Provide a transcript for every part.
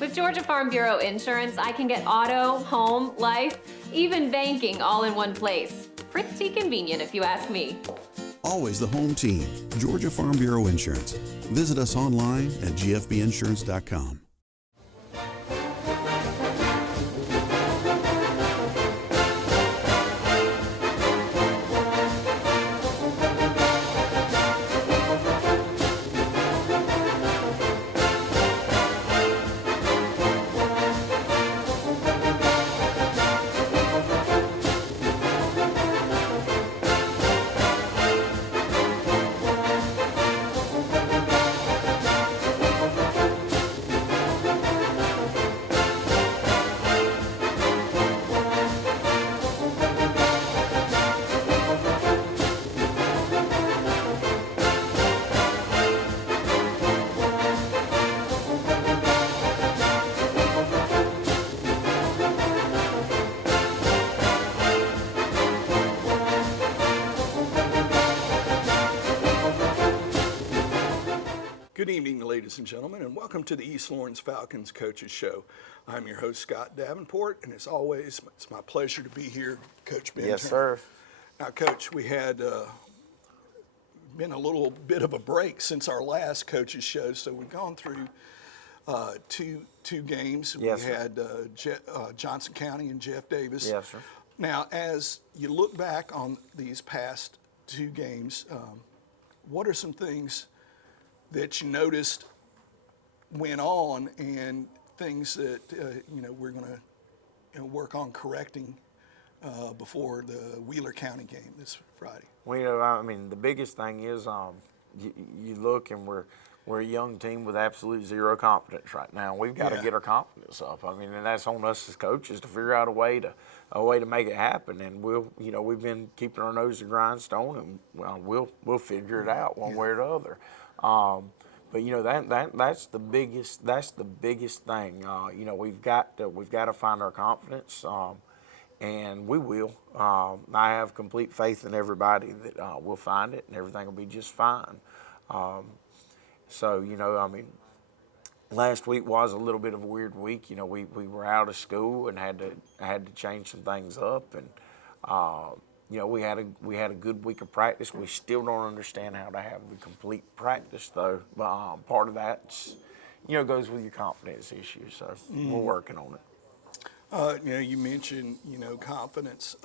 With Georgia Farm Bureau Insurance, I can get auto, home, life, even banking all in one place. Pretty convenient if you ask me. Always the home team, Georgia Farm Bureau Insurance. Visit us online at gfbinsurance.com. Good evening, ladies and gentlemen, and welcome to the East Lawrence Falcons Coaches Show. I'm your host, Scott Davenport, and as always, it's my pleasure to be here, Coach Ben. Yes, sir. Now, Coach, we had been a little bit of a break since our last Coaches Show, so we've gone through two games. Yes, we had Johnson County and Jeff Davis. Yes, sir. Now, as you look back on these past two games, what are some things that you noticed went on and things that we're going to work on correcting before the Wheeler County game this Friday? Well, I mean, the biggest thing is you look and we're a young team with absolute zero confidence right now. We've got to get our confidence up. I mean, and that's on us as coaches to figure out a way to make it happen. And we've been keeping our nose to the grindstone, and we'll figure it out one way or the other. But that's the biggest thing. We've got to find our confidence, and we will. I have complete faith in everybody that we'll find it, and everything will be just fine. Last week was a little bit of a weird week. We were out of school and had to change some things up, and we had a good week of practice. We still don't understand how to have the complete practice, though. But part of that, goes with your confidence issue. So we're working on it. You mentioned, confidence.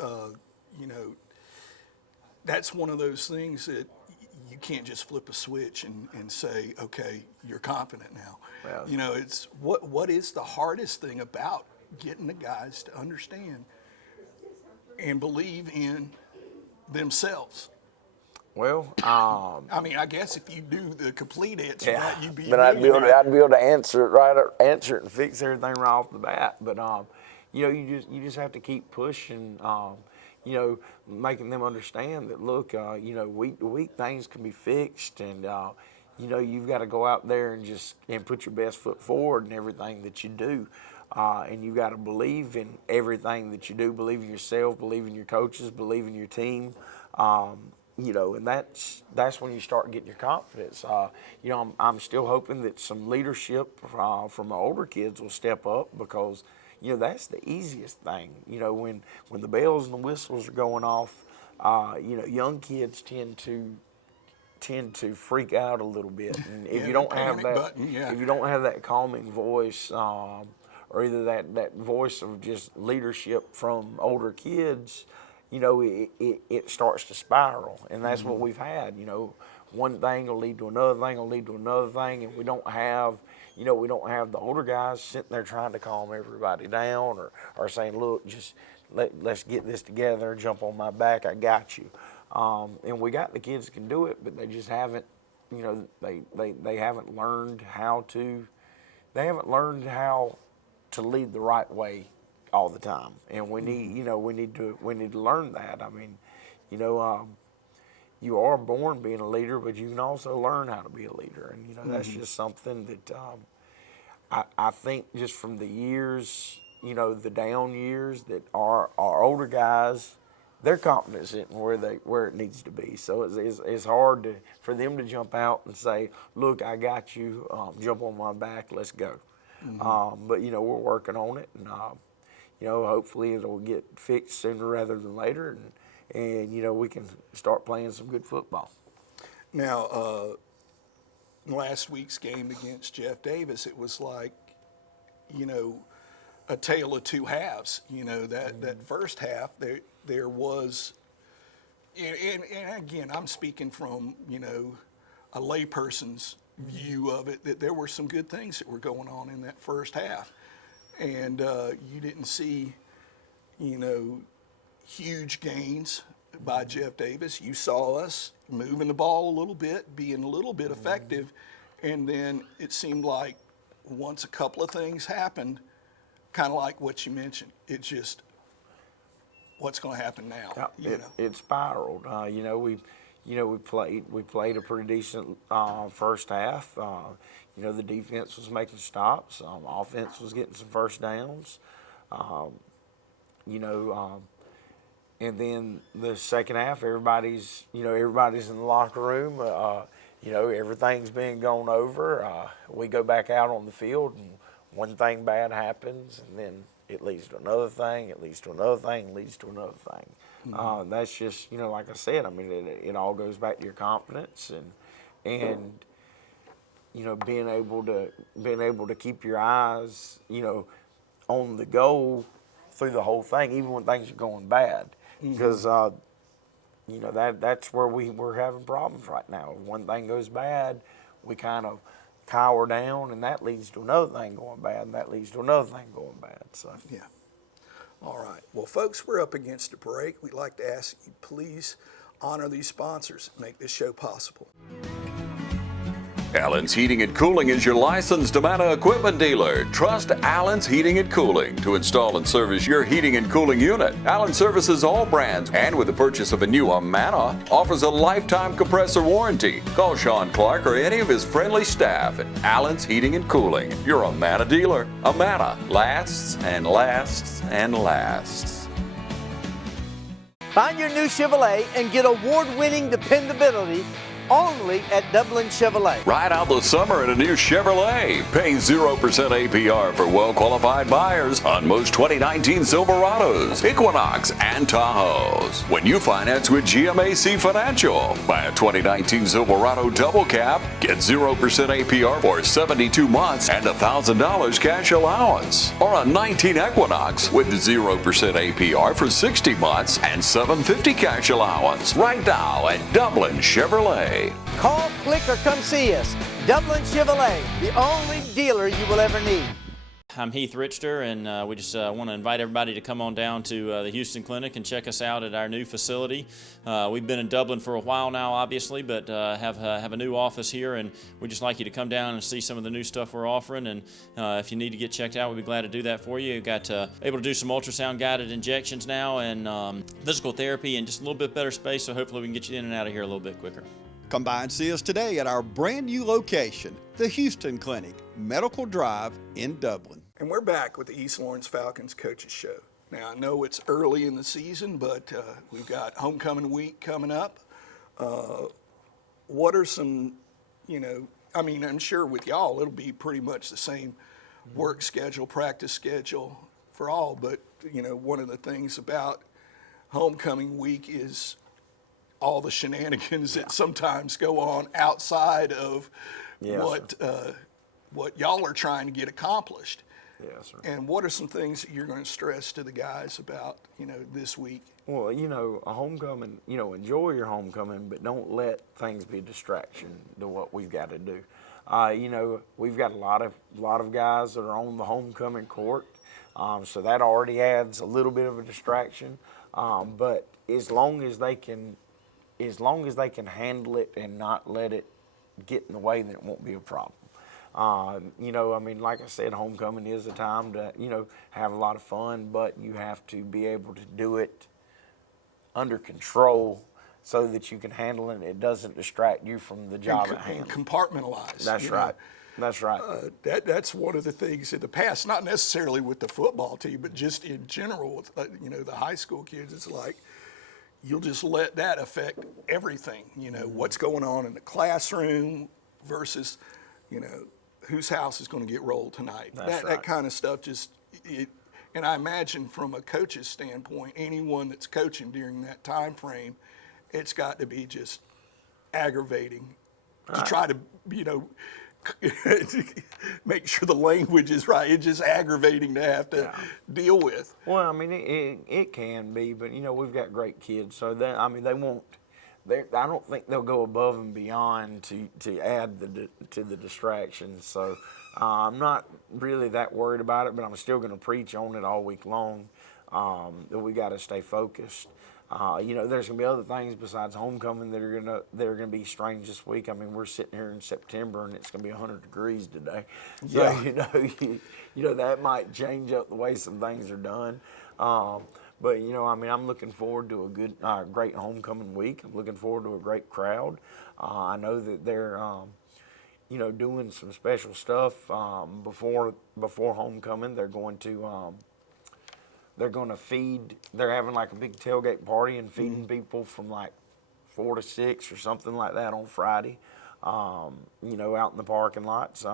That's one of those things that you can't just flip a switch and say, okay, you're confident now. Well, it's what is the hardest thing about getting the guys to understand and believe in themselves? Well, I guess if you do the complete answer, right, you'd be. But I'd be able to answer it and fix everything right off the bat. But you just have to keep pushing. Making them understand that look, weak things can be fixed, and you've got to go out there and put your best foot forward in everything that you do. And you got to believe in everything that you do, believe in yourself, believe in your coaches, believe in your team, and that's when you start getting your confidence. I'm still hoping that some leadership from the older kids will step up, because that's the easiest thing. When the bells and the whistles are going off, young kids tend to freak out a little bit, and if you don't have that, if you don't have that calming voice, or either that voice of just leadership from older kids, it starts to spiral, and that's what we've had. One thing will lead to another thing, will lead to another thing, and we don't have the older guys sitting there trying to calm everybody down, or saying, look, just let's get this together, jump on my back, I got you. And we got the kids that can do it, but they just haven't, they haven't learned how to lead the right way all the time, and we need to learn that. I mean, you are born being a leader, but you can also learn how to be a leader, and that's just something that I think just from the years, the down years, that our older guys, their confidence isn't where it needs to be. So it's hard for them to jump out and say, look, I got you, jump on my back, let's go. But you know, we're working on it, and you know, hopefully it'll get fixed sooner rather than later, and you know, we can start playing some good football. Now, last week's game against Jeff Davis, it was like, you know, a tale of two halves. You know, that first half, there was, and again, I'm speaking from, you know, a layperson's view of it, that there were some good things that were going on in that first half. And you didn't see, you know, huge gains by Jeff Davis. You saw us moving the ball a little bit, being a little bit effective, and then it seemed like once a couple of things happened, kind of like what you mentioned, it just, what's going to happen now? Yeah, it spiraled. You know, we played a pretty decent first half. You know, the defense was making stops. Offense was getting some first downs. You know, and then the second half, everybody's in the locker room. You know, everything's being gone over. We go back out on the field, and one thing bad happens, and then it leads to another thing. It leads to another thing. It leads to another thing. That's just, you know, like I said. I mean, it all goes back to your confidence and you know, being able to keep your eyes, you know, on the goal through the whole thing, even when things are going bad, because you know, that's where we're having problems right now. If one thing goes bad, we kind of cower down, and that leads to another thing going bad, and that leads to another thing going bad. So Yeah. All right. Well, folks, we're up against a break. We'd like to ask you, please honor these sponsors, make this show possible. Allen's Heating and Cooling is your licensed Amana equipment dealer. Trust Allen's Heating and Cooling to install and service your heating and cooling unit. Allen services all brands, and with the purchase of a new Amana, offers a lifetime compressor warranty. Call Sean Clark or any of his friendly staff at Allen's Heating and Cooling, your Amana dealer. Amana lasts and lasts and lasts. Find your new Chevrolet and get award-winning dependability only at Dublin Chevrolet. Ride out the summer in a new Chevrolet. Pay 0% APR for well-qualified buyers on most 2019 Silverados, Equinox, and Tahoes. When you finance with GMAC Financial, buy a 2019 Silverado Double Cab, get 0% APR for 72 months and $1,000 cash allowance. Or a 19 Equinox with 0% APR for 60 months and $750 cash allowance. Right now at Dublin Chevrolet. Call, click, or come see us. Dublin Chevrolet, the only dealer you will ever need. I'm Heath Richter, and we just want to invite everybody to come on down to the Houston Clinic and check us out at our new facility. We've been in Dublin for a while now, obviously, but have a new office here, and we'd just like you to come down and see some of the new stuff we're offering. And if you need to get checked out, we'd be glad to do that for you. We've got able to do some ultrasound-guided injections now, and physical therapy, and just a little bit better space, so hopefully we can get you in and out of here a little bit quicker. Come by and see us today at our brand new location, the Houston Clinic, Medical Drive in Dublin. And we're back with the East Lawrence Falcons Coaches Show. Now, I know it's early in the season, but we've got homecoming week coming up. What are some, you know, I mean, I'm sure with y'all it'll be pretty much the same work schedule, practice schedule for all, but, you know, one of the things about homecoming week is all the shenanigans that sometimes go on outside of what y'all are trying to get accomplished. yes, sir. And what are some things that you're going to stress to the guys about, you know, this week? Well, you know, a homecoming, you know, enjoy your homecoming, but don't let things be a distraction to what we've got to do. You know, we've got a lot of guys that are on the homecoming court, so that already adds a little bit of a distraction. But as long as they can handle it and not let it get in the way, then it won't be a problem. You know, I mean, like I said, homecoming is a time to, you know, have a lot of fun, but you have to be able to do it under control so that you can handle it and it doesn't distract you from the job at hand. And compartmentalize. That's right. That's right. That's one of the things in the past, not necessarily with the football team, but just in general with, you know, the high school kids. It's like, you'll just let that affect everything, you know, what's going on in the classroom versus, you know, whose house is going to get rolled tonight. That's That right. kind of stuff and I imagine from a coach's standpoint, anyone that's coaching during that time frame, it's got to be just aggravating to try to, make sure the language is right. It's just aggravating to have to deal with. Well, I mean, it can be, but we've got great kids, so that they won't. I don't think they'll go above and beyond to add to the distractions. So I'm not really that worried about it, but I'm still going to preach on it all week long. That we got to stay focused. There's going to be other things besides homecoming that are going to be strange this week. I mean, we're sitting here in September and it's going to be 100 degrees today. So, Yeah. That might change up the way some things are done. But I'm looking forward to a good, great homecoming week. I'm looking forward to a great crowd. I know that they're, doing some special stuff before homecoming. They're going to feed. They're having like a big tailgate party and feeding people from like 4 to 6 or something like that on Friday. Out in the parking lot. So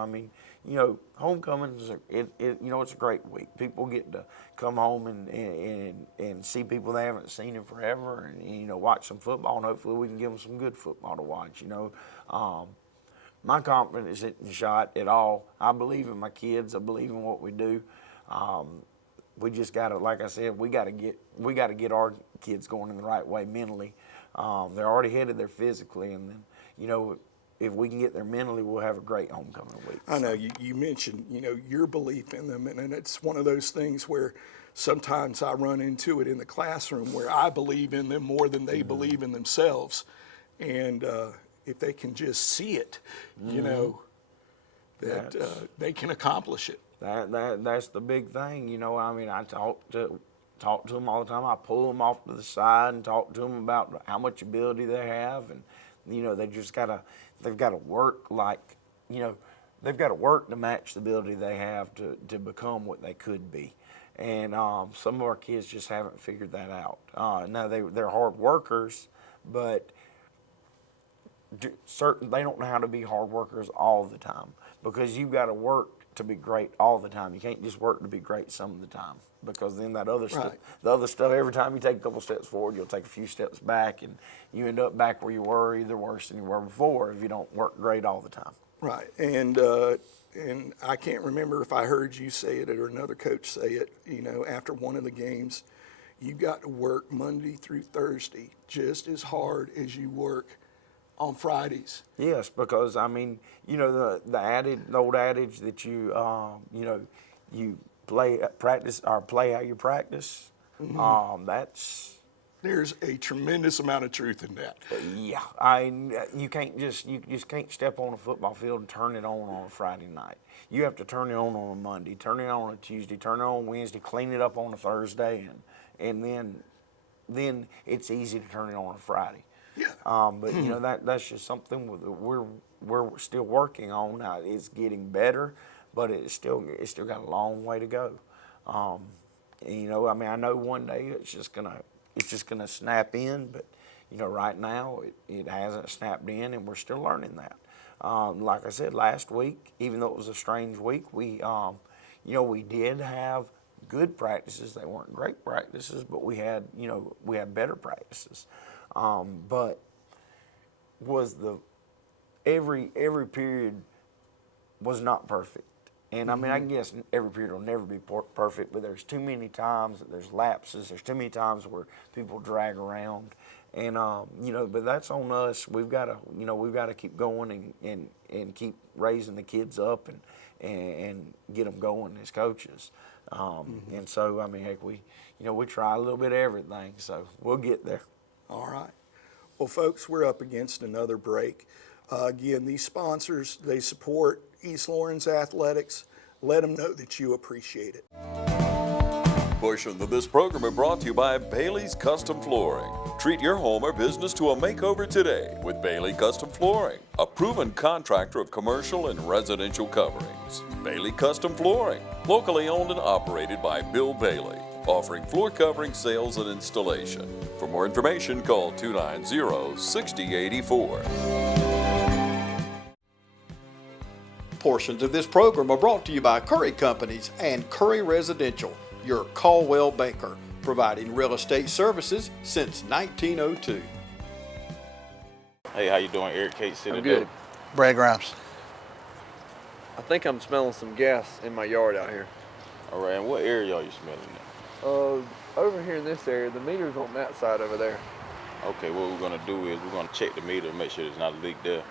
homecoming is it's a great week. People get to come home and see people they haven't seen in forever, and watch some football, and hopefully we can give them some good football to watch. My confidence isn't shot at all. I believe in my kids. I believe in what we do. We just gotta, like I said, we gotta get our kids going in the right way mentally. They're already headed there physically, and then if we can get there mentally, we'll have a great homecoming week. I know you mentioned, your belief in them, and it's one of those things where sometimes I run into it in the classroom where I believe in them more than they believe in themselves. And if they can just see it, that they can accomplish it. That's the big thing. I talk to them all the time. I pull them off to the side and talk to them about how much ability they have, and they've got to work they've got to work to match the ability they have to become what they could be. And some of our kids just haven't figured that out. Now they're hard workers, but they don't know how to be hard workers all the time, because you've got to work to be great all the time. You can't just work to be great some of the time, because then that other stuff, every time you take a couple steps forward, you'll take a few steps back, and you end up back where you were, either worse than you were before, if you don't work great all the time. Right, and I can't remember if I heard you say it or another coach say it, after one of the games, you got to work Monday through Thursday just as hard as you work on Fridays. Yes, because the old adage that you play how you practice. There's a tremendous amount of truth in that. Yeah, you just can't step on a football field and turn it on a Friday night. You have to turn it on a Monday, turn it on a Tuesday, turn it on Wednesday, clean it up on a Thursday, and then it's easy to turn it on a Friday. Yeah. But that's just something we're still working on. Now, it's getting better, but it's still got a long way to go. I know one day it's just gonna snap in, but right now it hasn't snapped in, and we're still learning that. Like I said last week, even though it was a strange week, we did have good practices. They weren't great practices, but we had better practices. But was every period was not perfect. And I guess every period will never be perfect, but there's too many times that there's lapses. There's too many times where people drag around, and but that's on us. We've got to keep going and keep raising the kids up and get them going as coaches. And so heck, we try a little bit of everything, so we'll get there. All right. Well, folks, we're up against another break. Again, these sponsors, they support East Lawrence athletics. Let them know that you appreciate it. Portions of this program are brought to you by Bailey's Custom Flooring. Treat your home or business to a makeover today with Bailey Custom Flooring, a proven contractor of commercial and residential coverings. Bailey Custom Flooring, locally owned and operated by Bill Bailey, offering floor covering sales and installation. For more information, call 290-6084. Portions of this program are brought to you by Curry Companies and Curry Residential, your Caldwell banker, providing real estate services since 1902. Hey, how you doing? Eric Kate City. I'm good. Brad Grimes. I think I'm smelling some gas in my yard out here. All right, and what area are you smelling at? Over here in this area, the meter's on that side over there. Okay, what we're gonna do is we're gonna check the meter, make sure there's not a leak there.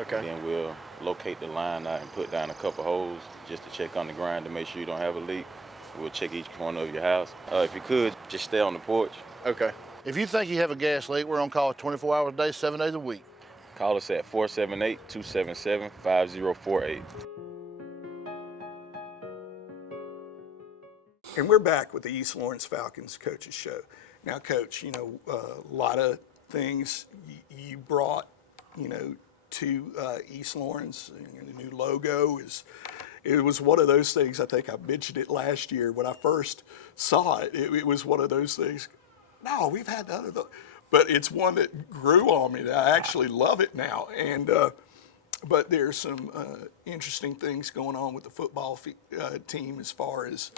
Okay. Then we'll locate the line out and put down a couple holes just to check on the ground to make sure you don't have a leak. We'll check each corner of your house. If you could, just stay on the porch. Okay. If you think you have a gas leak, we're on call 24 hours a day, 7 days a week. Call us at 478-277-5048. And we're back with the East Lawrence Falcons Coaches Show. Now, Coach, a lot of things you brought, to East Lawrence. And the new logo it was one of those things. I think I mentioned it last year when I first saw it. It was one of those things. No, we've had the other, but it's one that grew on me. That I actually love it now. And but there's some interesting things going on with the football team as far as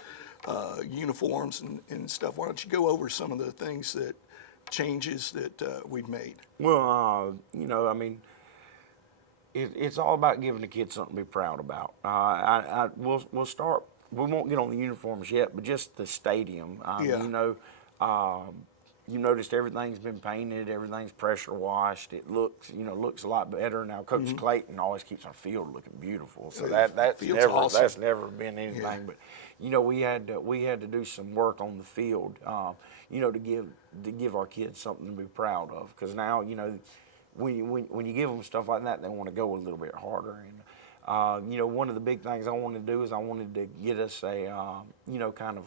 uniforms and stuff. Why don't you go over some of the things changes that we've made? Well, it's all about giving the kids something to be proud about. We'll start. We won't get on the uniforms yet, but just the stadium. You noticed everything's been painted, everything's pressure washed. It looks a lot better now. Coach Clayton always keeps our field looking beautiful, so that's never been anything. Yeah. But we had to do some work on the field, to give our kids something to be proud of. Because now when you give them stuff like that, they want to go a little bit harder. And one of the big things I wanted to do is I wanted to get us a kind of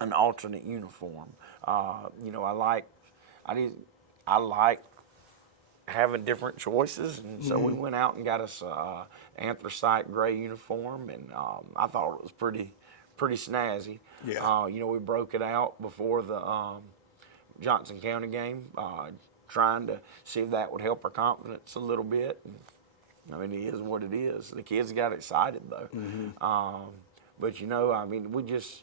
an alternate uniform. I like having different choices, and so we went out and got us a anthracite gray uniform, and I thought it was pretty snazzy. Yeah. We broke it out before the Johnson County game, trying to see if that would help our confidence a little bit. And, it is what it is. The kids got excited though. But we just.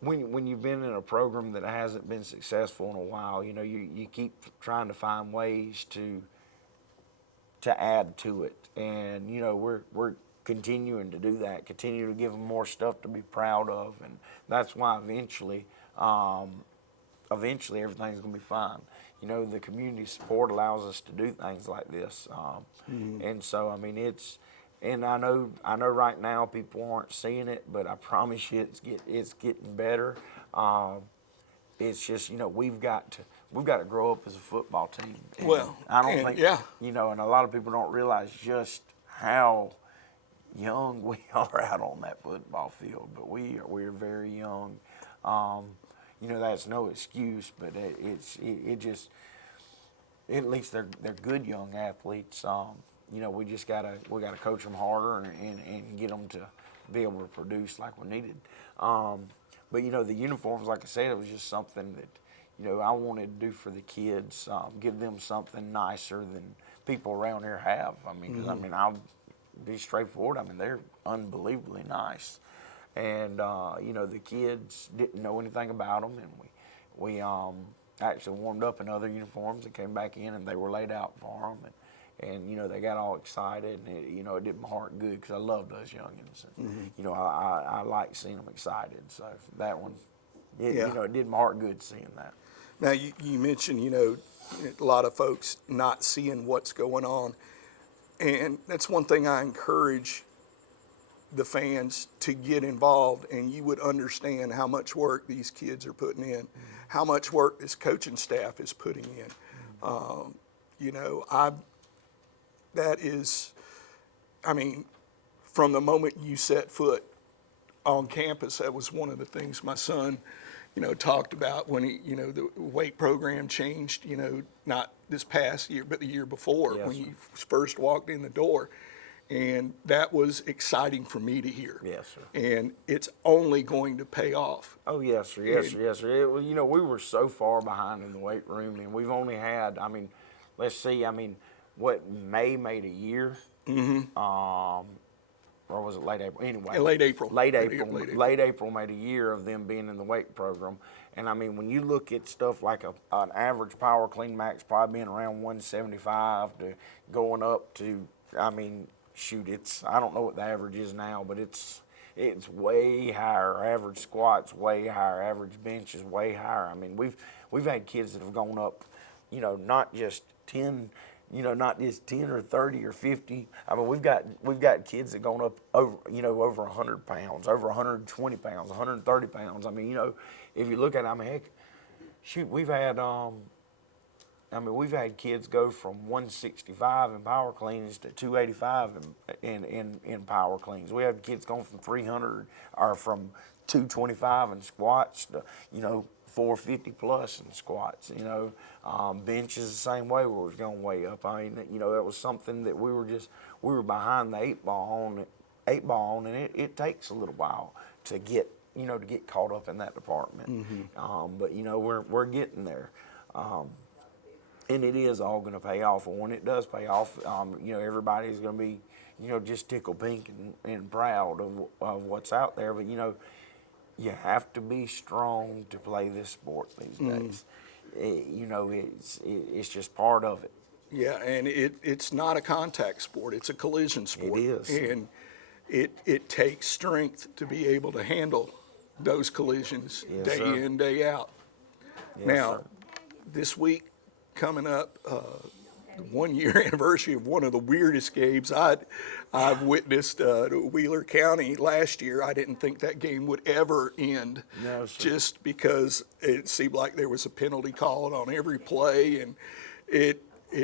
When you've been in a program that hasn't been successful in a while, you keep trying to find ways to add to it, and we're continuing to do that. Continue to give them more stuff to be proud of, and that's why eventually everything's gonna be fine. The community support allows us to do things like this, and so And I know right now people aren't seeing it, but I promise you it's getting better. It's just we've got to grow up as a football team. And I don't think and a lot of people don't realize just how young we are out on that football field. But we're very young. That's no excuse, but it just at least they're good young athletes. We just gotta coach them harder and get them to be able to produce like we needed. But the uniforms, like I said, it was just something that I wanted to do for the kids, give them something nicer than people around here have. I'll be straightforward. They're unbelievably nice, and the kids didn't know anything about them, and we actually warmed up in other uniforms and came back in, and they were laid out for them. And they got all excited, and it did my heart good because I love those youngins. And, I like seeing them excited. So that one, it did my heart good seeing that. Now you mentioned a lot of folks not seeing what's going on, and that's one thing I encourage the fans to get involved, and you would understand how much work these kids are putting in, how much work this coaching staff is putting in. That is, from the moment you set foot on campus, that was one of the things my son, talked about when he, the weight program changed, not this past year, but the year before when you first walked in the door. And that was exciting for me to hear. Yes, sir. And it's only going to pay off. Oh, yes, sir. Yes, sir. Yes, sir. We were so far behind in the weight room, and we've only had, let's see, May made a year, or was it late April? Anyway, Yeah, late April. Late Late April. April. Late April made a year of them being in the weight program. And I mean, when you look at stuff like an average power clean max probably being around 175 to going up to, I mean, shoot, I don't know what the average is now, but it's way higher. Average squats way higher. Average bench is way higher. I mean, we've had kids that have gone up, not just 10. Not just 10 or 30 or 50. I mean, we've got kids that gone up over, over 100 pounds, over 120 pounds, 130 pounds. I mean, if you look at it, I mean, heck, shoot, we've had kids go from 165 in power cleans to 285 in power cleans. We have kids going from 300 or from 225 in squats to, 450 plus in squats, benches the same way, we was going way up. I mean, that was something that we were behind the eight ball on, and it takes a little while to get caught up in that department. But we're getting there. And it is all going to pay off. And when it does pay off, everybody's going to be, just tickled pink and proud of what's out there. But, you have to be strong to play this sport these days. It's just part of it. Yeah, and it's not a contact sport. It's a collision sport. It is. And it takes strength to be able to handle those collisions day in, day out. Yes, now, sir. This week coming up, the 1 year anniversary of one of the weirdest games I've witnessed Wheeler County last year. I didn't think that game would ever end, just because it seemed like there was a penalty called on every play, and it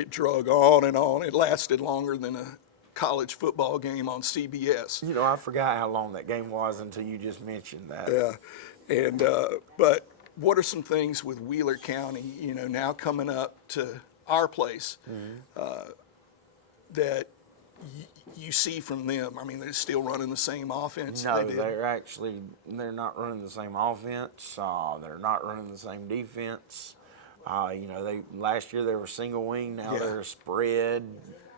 drug on and on. It lasted longer than a college football game on CBS. I forgot how long that game was until you just mentioned that. Yeah, and but what are some things with Wheeler County, now coming up to our place, that you see from them? I mean, they're still running the same offense. No, they're not running the same offense. They're not running the same defense. Last year they were single wing. Now they're spread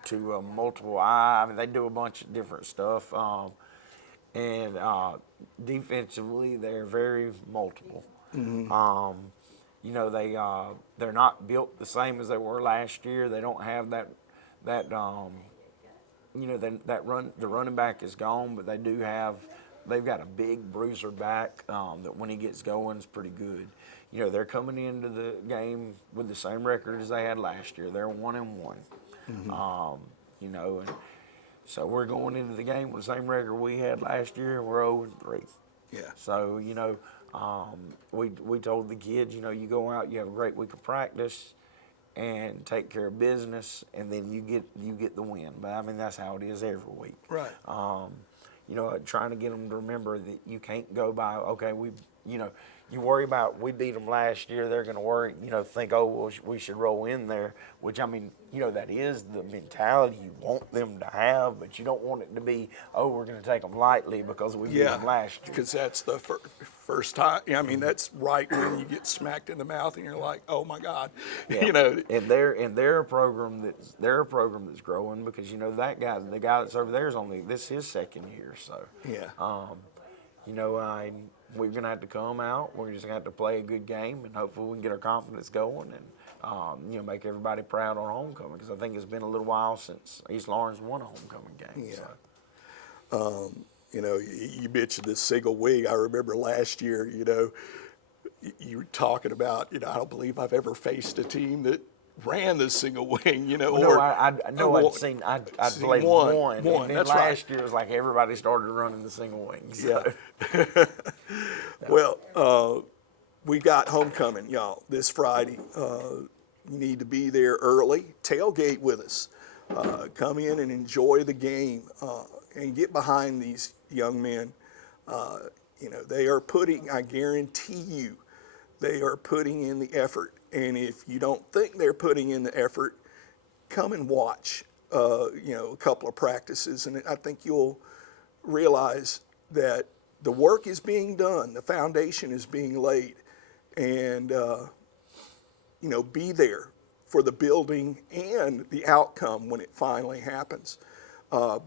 to multiple eye. I mean, they do a bunch of different stuff. And defensively, they're very multiple. They're not built the same as they were last year. They don't have that the running back is gone, but they've got a big bruiser back that when he gets going is pretty good. They're coming into the game with the same record as they had last year. They're 1-1. And so we're going into the game with the same record we had last year. We're 0-3. Yeah. So we told the kids, you go out, you have a great week of practice, and take care of business, and then you get the win. But I mean, that's how it is every week. Right. Trying to get them to remember that you can't go by, okay, you worry about we beat them last year, they're going to worry, think, oh, well, we should roll in there, which, I mean, that is the mentality you want them to have, but you don't want it to be, oh, we're going to take them lightly because we beat them last year. Because that's the first time. I mean, that's right when you get smacked in the mouth and you're like, oh my God, And they're a program that's growing because the guy that's over there this is his second year, so we're gonna have to come out. We're just gonna have to play a good game, and hopefully we can get our confidence going and make everybody proud on homecoming. Because I think it's been a little while since East Lawrence won a homecoming game. Yeah. So. You mentioned this single wing. I remember last year. You were talking about. I don't believe I've ever faced a team that ran the single wing. I'd played one. And then that's last year it was like everybody started running the single wing. So. Yeah. Well, we got homecoming, y'all, this Friday. You need to be there early. Tailgate with us. Come in and enjoy the game and get behind these young men. They are I guarantee you, they are putting in the effort. And if you don't think they're putting in the effort, come and watch, a couple of practices. And I think you'll realize that the work is being done. The foundation is being laid. And, be there for the building and the outcome when it finally happens.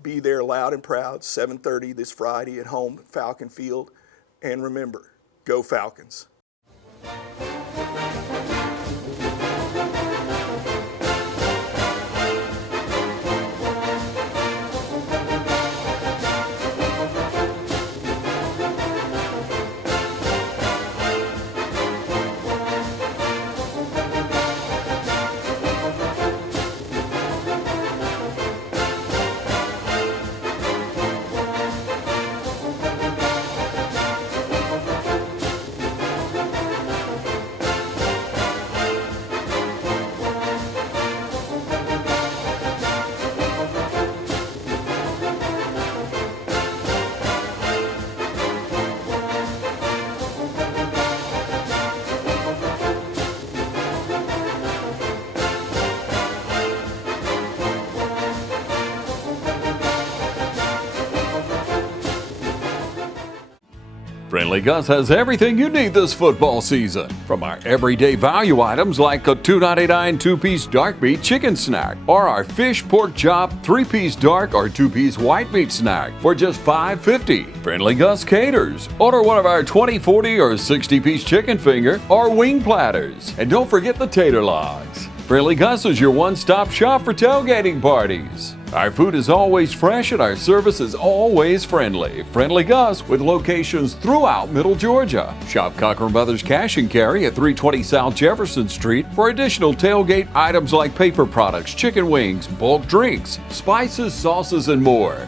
Be there loud and proud, 7:30 this Friday at home at Falcon Field. And remember, go Falcons. Friendly Gus has everything you need this football season. From our everyday value items like a $2.99 two-piece dark meat chicken snack, or our fish pork chop 3-piece dark or 2-piece white meat snack for just $5.50. Friendly Gus caters. Order one of our 20, 40, or 60-piece chicken finger or wing platters. And don't forget the tater logs. Friendly Gus is your one-stop shop for tailgating parties. Our food is always fresh and our service is always friendly. Friendly Gus with locations throughout Middle Georgia. Shop Cochran Brothers Cash and Carry at 320 South Jefferson Street for additional tailgate items like paper products, chicken wings, bulk drinks, spices, sauces, and more.